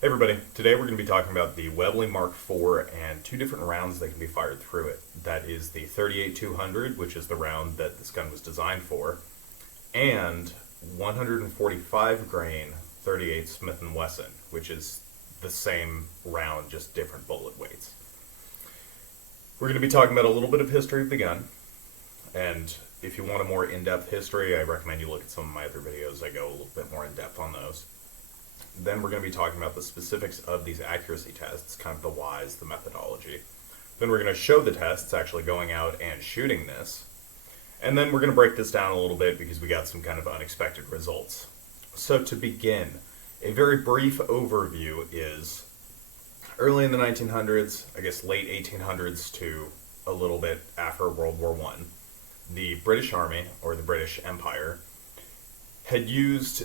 Hey everybody, today we're going to be talking about the Webley Mark IV and two different rounds that can be fired through it. That is the 38-200, which is the round that this gun was designed for, and 145 grain 38 Smith & Wesson, which is the same round, just different bullet weights. We're going to be talking about a little bit of history of the gun, and if you want a more in-depth history, I recommend you look at some of my other videos. I go a little bit more in-depth on those. Then we're going to be talking about the specifics of these accuracy tests, kind of the whys, the methodology. Then we're going to show the tests, actually going out and shooting this. And then we're going to break this down a little bit because we got some kind of unexpected results. So to begin, a very brief overview is early in the 1900s, I guess late 1800s to a little bit after World War I, the British Army, or the British Empire, had used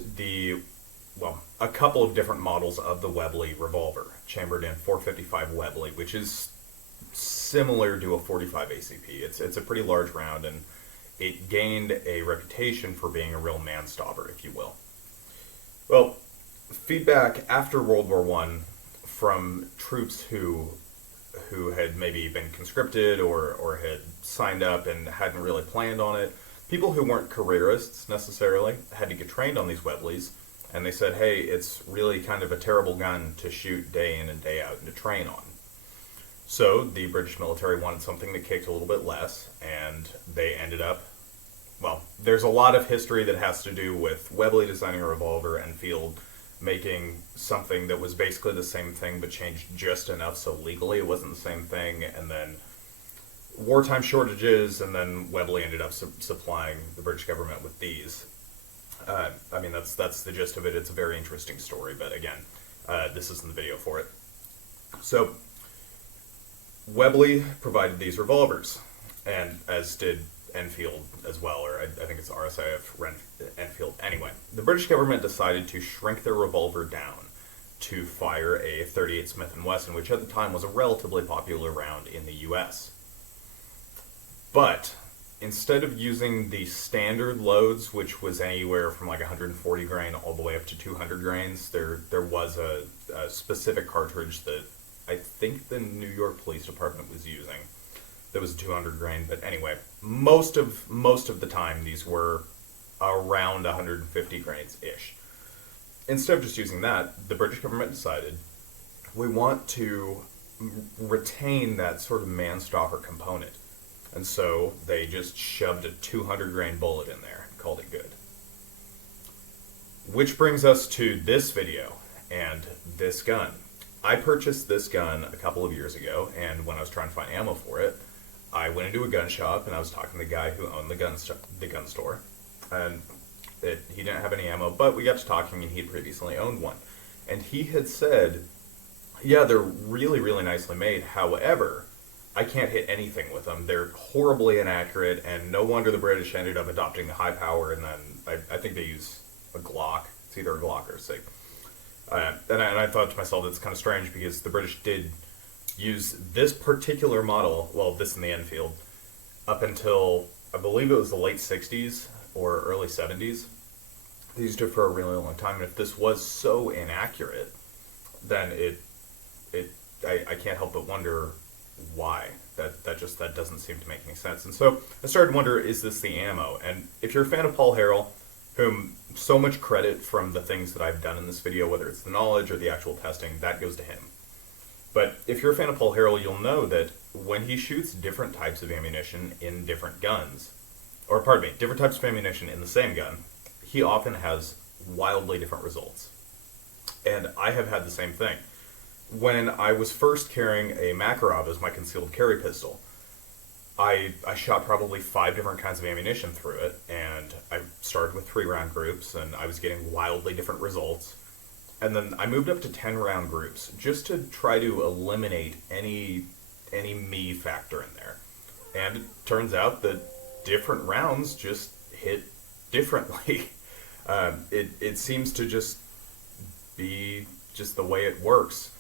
a couple of different models of the Webley revolver, chambered in 455 Webley, which is similar to a 45 ACP. It's a pretty large round, and it gained a reputation for being a real man-stopper, if you will. Well, feedback after World War I from troops who had maybe been conscripted or had signed up and hadn't really planned on it, people who weren't careerists necessarily, had to get trained on these Webleys. And they said, hey, it's really kind of a terrible gun to shoot day in and day out and to train on. So the British military wanted something that kicked a little bit less, and they ended up, there's a lot of history that has to do with Webley designing a revolver and Field making something that was basically the same thing but changed just enough so legally it wasn't the same thing, and then wartime shortages, and then Webley ended up supplying the British government with these. That's the gist of it. It's a very interesting story, but again, this isn't the video for it. So, Webley provided these revolvers, and as did Enfield as well, or I think it's RSIF Enfield. Anyway, the British government decided to shrink their revolver down to fire a 38 Smith & Wesson, which at the time was a relatively popular round in the US. But instead of using the standard loads, which was anywhere from like 140 grain all the way up to 200 grains, there was a specific cartridge that I think the New York Police Department was using that was 200 grain. But anyway, most of the time these were around 150 grains-ish. Instead of just using that, the British government decided we want to retain that sort of man-stopper component. And so they just shoved a 200 grain bullet in there and called it good. Which brings us to this video and this gun. I purchased this gun a couple of years ago, and when I was trying to find ammo for it, I went into a gun shop and I was talking to the guy who owned the gun store. And he didn't have any ammo, but we got to talking and he had previously owned one. And he had said, yeah, they're really, really nicely made. However, I can't hit anything with them. They're horribly inaccurate, and no wonder the British ended up adopting the high power, and then I think they use a Glock. It's either a Glock or a SIG. And I thought to myself, that's kind of strange, because the British did use this particular model, this in the Enfield, up until, I believe it was the late 60s or early 70s. They used it for a really long time, and if this was so inaccurate, then I can't help but wonder why. That doesn't seem to make any sense. And so I started to wonder, is this the ammo? And if you're a fan of Paul Harrell, whom so much credit from the things that I've done in this video, whether it's the knowledge or the actual testing, that goes to him. But if you're a fan of Paul Harrell, you'll know that when he shoots different types of ammunition in different guns, different types of ammunition in the same gun, he often has wildly different results. And I have had the same thing. When I was first carrying a Makarov as my concealed carry pistol, I shot probably 5 different kinds of ammunition through it, and I started with 3-round groups, and I was getting wildly different results. And then I moved up to 10-round groups, just to try to eliminate any me factor in there. And it turns out that different rounds just hit differently. It seems to just be just the way it works.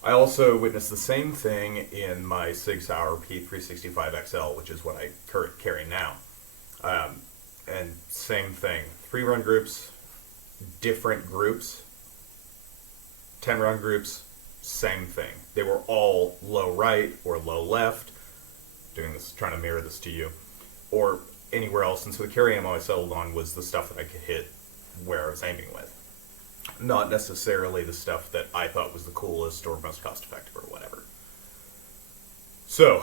I also witnessed the same thing in my Sig Sauer P365 XL, which is what I carry now. And same thing, 3-run groups, different groups, 10 round groups, same thing. They were all low right or low left, doing this, trying to mirror this to you, or anywhere else. And so the carry ammo I settled on was the stuff that I could hit where I was aiming with. Not necessarily the stuff that I thought was the coolest or most cost effective or whatever. So,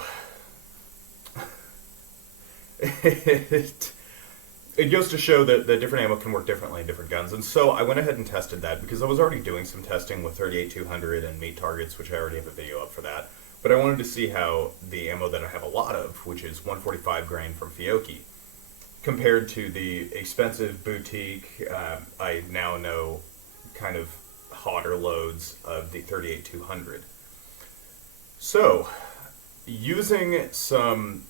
it goes to show that different ammo can work differently in different guns. And so I went ahead and tested that because I was already doing some testing with 38-200 and meat targets, which I already have a video up for that. But I wanted to see how the ammo that I have a lot of, which is 145 grain from Fiocchi, compared to the expensive boutique, I now know, kind of hotter loads of the 38-200. So, using some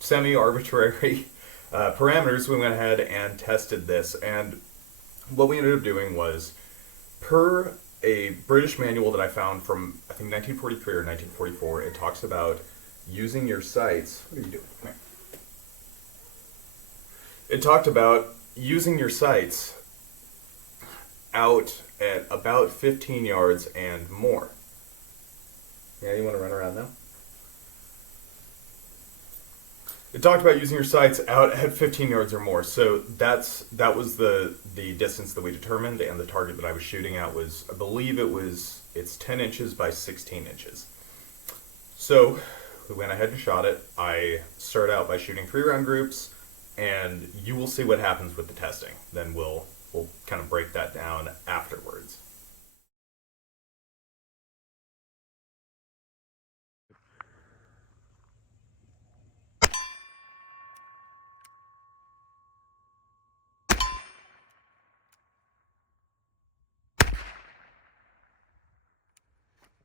semi-arbitrary parameters, we went ahead and tested this, and what we ended up doing was, per a British manual that I found from, I think, 1943 or 1944, it talks about using your sights. What are you doing? Come here. It talked about using your sights out at about 15 yards and more. Yeah, you want to run around now? It talked about using your sights out at 15 yards or more. So that was the distance that we determined, and the target that I was shooting at was, I believe it's 10 inches by 16 inches. So we went ahead and shot it. I started out by shooting 3-round groups, and you will see what happens with the testing. Then we'll kind of break that down afterwards.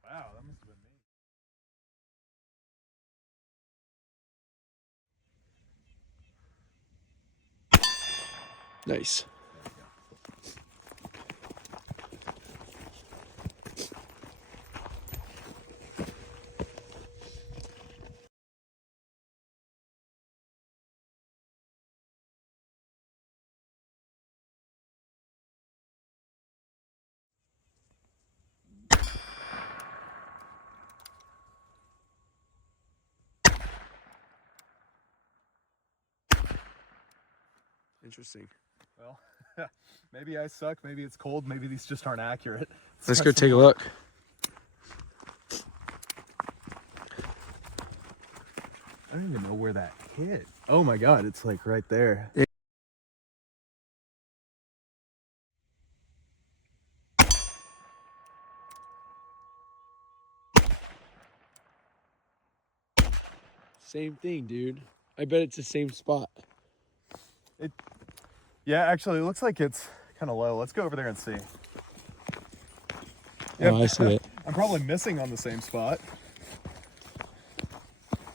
Wow, that must have been me. Nice. Interesting. Well, maybe I suck, maybe it's cold, maybe these just aren't accurate. Let's go take a look. I don't even know where that hit. Oh my god, it's like right there. Same thing, dude. I bet it's the same spot. Yeah, actually, it looks like it's kind of low. Let's go over there and see. Oh, I see it. I'm probably missing on the same spot.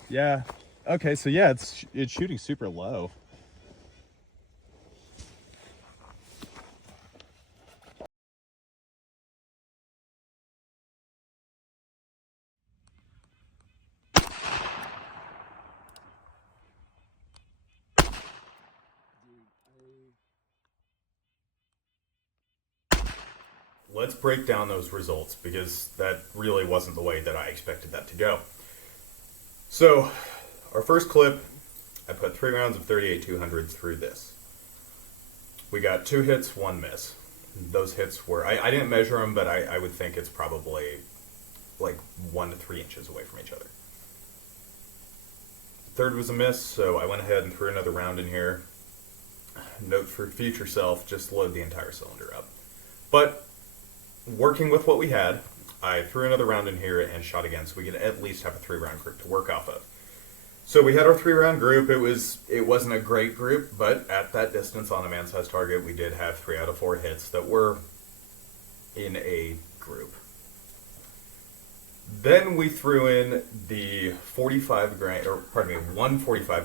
Yeah. Okay, so yeah, it's shooting super low. Let's break down those results, because that really wasn't the way that I expected that to go. So, our first clip, I put 3 rounds of 38-200 through this. We got 2 hits, 1 miss. Those hits were, I didn't measure them, but I would think it's probably like 1 to 3 inches away from each other. Third was a miss, so I went ahead and threw another round in here. Note for future self, just load the entire cylinder up. But working with what we had, I threw another round in here and shot again, so we could at least have a 3-round group to work off of. So we had our 3-round group. It wasn't a great group, but at that distance on a man-sized target, we did have 3 out of 4 hits that were in a group. Then we threw in the 145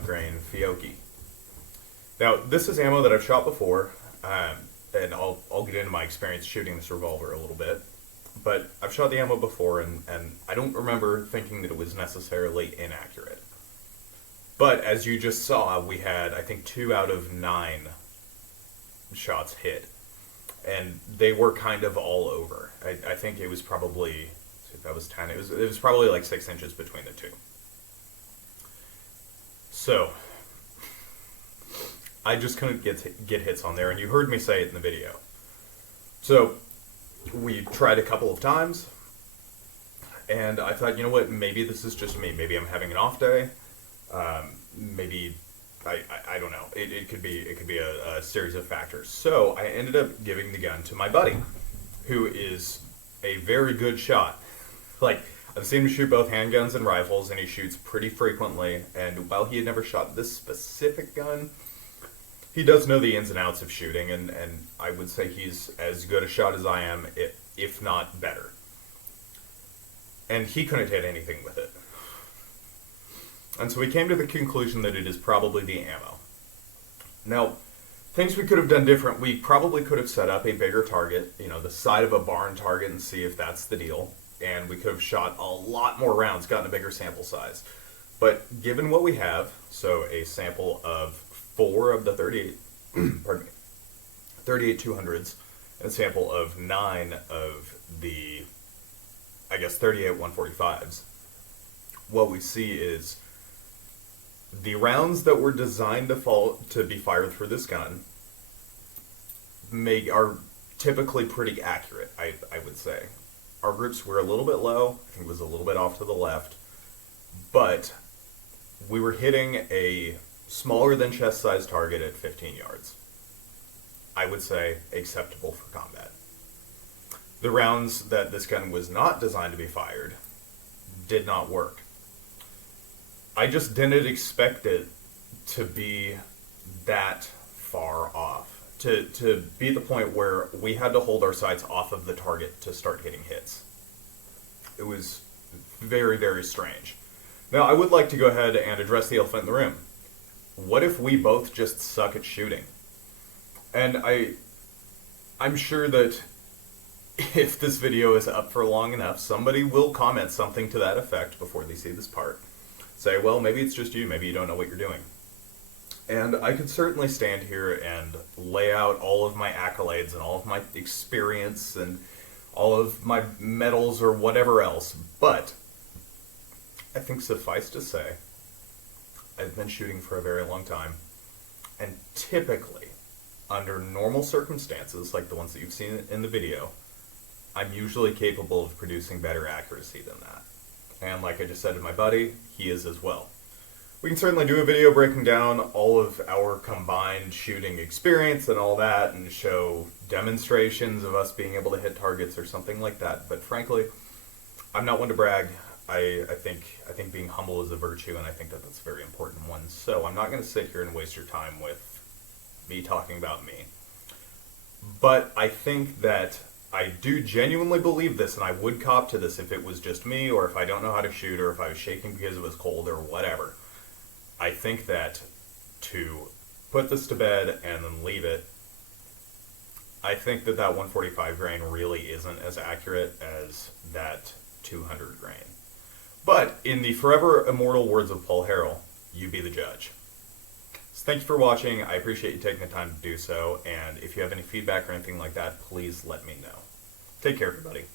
grain Fiocchi. Now, this is ammo that I've shot before, and I'll get into my experience shooting this revolver a little bit. But I've shot the ammo before, and I don't remember thinking that it was necessarily inaccurate. But as you just saw, we had, I think, 2 out of 9 shots hit. and they were kind of all over. I think it was probably, if that was 10, it was probably like 6 inches between the two. So I just couldn't get hits on there, and you heard me say it in the video. So we tried a couple of times, and I thought, you know what, maybe this is just me. Maybe I'm having an off day. Maybe I don't know. It could be a series of factors. So I ended up giving the gun to my buddy, who is a very good shot. Like, I've seen him shoot both handguns and rifles, and he shoots pretty frequently. And while he had never shot this specific gun, he does know the ins and outs of shooting, and I would say he's as good a shot as I am, if not better. And he couldn't hit anything with it. And so we came to the conclusion that it is probably the ammo. Now, things we could have done different, we probably could have set up a bigger target, you know, the side of a barn target, and see if that's the deal. And we could have shot a lot more rounds, gotten a bigger sample size. But given what we have, so a sample of 4 of the 38, pardon me, 38 200s, and a sample of 9 of the, I guess, 38 145s, what we see is the rounds that were designed to be fired through this gun are typically pretty accurate, I would say. Our groups were a little bit low, I think it was a little bit off to the left, but we were hitting a smaller than chest size target at 15 yards. I would say acceptable for combat. The rounds that this gun was not designed to be fired did not work. I just didn't expect it to be that far off. To be the point where we had to hold our sights off of the target to start hitting hits. It was very, very strange. Now, I would like to go ahead and address the elephant in the room. What if we both just suck at shooting? And I'm sure that if this video is up for long enough, somebody will comment something to that effect before they see this part. Say, well, maybe it's just you, maybe you don't know what you're doing. And I could certainly stand here and lay out all of my accolades and all of my experience and all of my medals or whatever else, but I think suffice to say, I've been shooting for a very long time, and typically, under normal circumstances, like the ones that you've seen in the video, I'm usually capable of producing better accuracy than that. And like I just said to my buddy, he is as well. We can certainly do a video breaking down all of our combined shooting experience and all that, and show demonstrations of us being able to hit targets or something like that. But frankly, I'm not one to brag. I think being humble is a virtue, and I think that that's a very important one. So I'm not going to sit here and waste your time with me talking about me. But I think that I do genuinely believe this, and I would cop to this if it was just me, or if I don't know how to shoot, or if I was shaking because it was cold, or whatever. I think that to put this to bed and then leave it, I think that 145 grain really isn't as accurate as that 200 grain. But in the forever immortal words of Paul Harrell, you be the judge. So thank you for watching. I appreciate you taking the time to do so. And if you have any feedback or anything like that, please let me know. Take care, everybody.